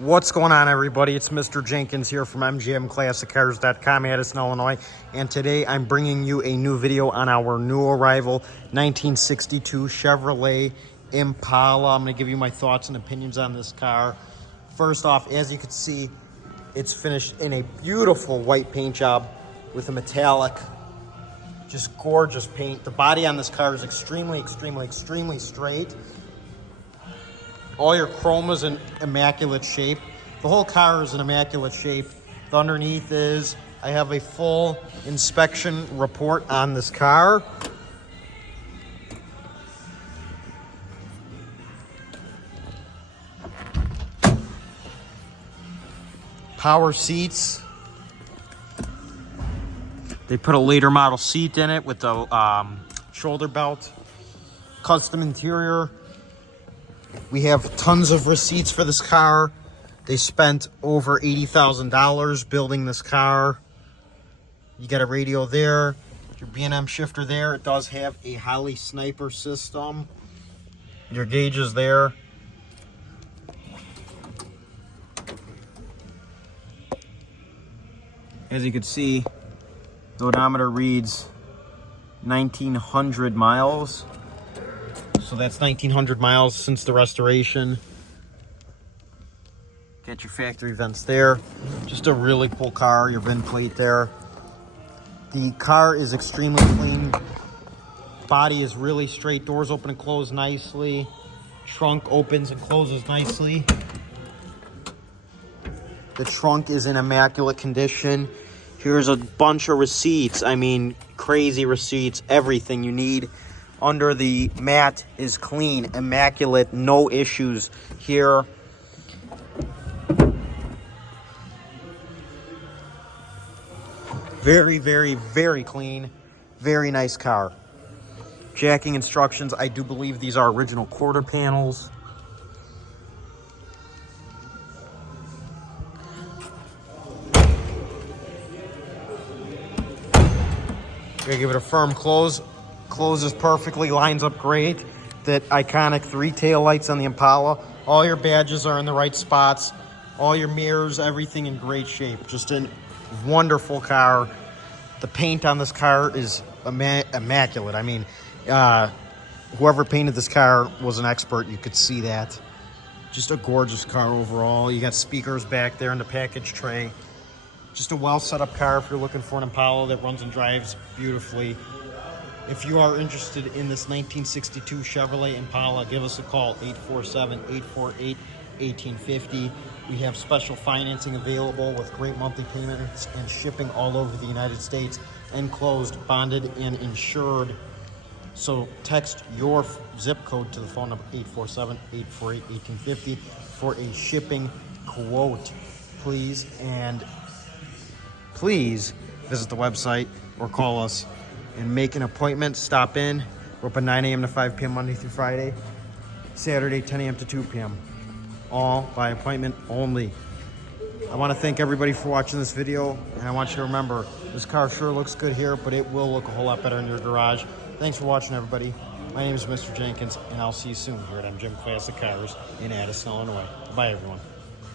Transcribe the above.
What's going on, everybody? It's Mr. Jenkins here from MGM Classic Cars.com, Addison, Illinois. And today I'm bringing you a new video on our new arrival 1962 Chevrolet Impala. I'm going to give you my thoughts and opinions on this car. First off, as you can see, it's finished in a beautiful white paint job with a metallic, just gorgeous paint. The body on this car is extremely straight. All your chrome is in immaculate shape. The whole car is in immaculate shape. The underneath is, I have a full inspection report on this car. Power seats. They put a later model seat in it with the shoulder belt. Custom interior. We have tons of receipts for this car. They spent over $80,000 building this car. You got a radio there, your B&M shifter there. It does have a Holley Sniper system. Your gauges there. As you can see, the odometer reads 1,900 miles. So that's 1,900 miles since the restoration. Got your factory vents there. Just a really cool car, your VIN plate there. The car is extremely clean. Body is really straight. Doors open and close nicely. Trunk opens and closes nicely. The trunk is in immaculate condition. Here's a bunch of receipts. I mean, crazy receipts. Everything you need. Under the mat is clean, immaculate, no issues here. Very clean. Very nice car. Jacking instructions. I do believe these are original quarter panels. Gonna give it a firm close. Closes perfectly, lines up great. That iconic 3 tail lights on the Impala. All your badges are in the right spots. All your mirrors, everything in great shape. Just a wonderful car. The paint on this car is immaculate. I mean, whoever painted this car was an expert. You could see that. Just a gorgeous car overall. You got speakers back there in the package tray. Just a well set up car if you're looking for an Impala that runs and drives beautifully. If you are interested in this 1962 Chevrolet Impala, give us a call, 847-848-1850. We have special financing available with great monthly payments and shipping all over the United States, enclosed, bonded, and insured. So text your zip code to the phone number 847-848-1850 for a shipping quote, please. And please visit the website or call us and make an appointment. Stop in. We're open 9 a.m. to 5 p.m. Monday through Friday. Saturday, 10 a.m. to 2 p.m. All by appointment only. I want to thank everybody for watching this video, and I want you to remember, this car sure looks good here, but it will look a whole lot better in your garage. Thanks for watching, everybody. My name is Mr. Jenkins, and I'll see you soon here at MGM Classic Cars in Addison, Illinois. Bye, everyone.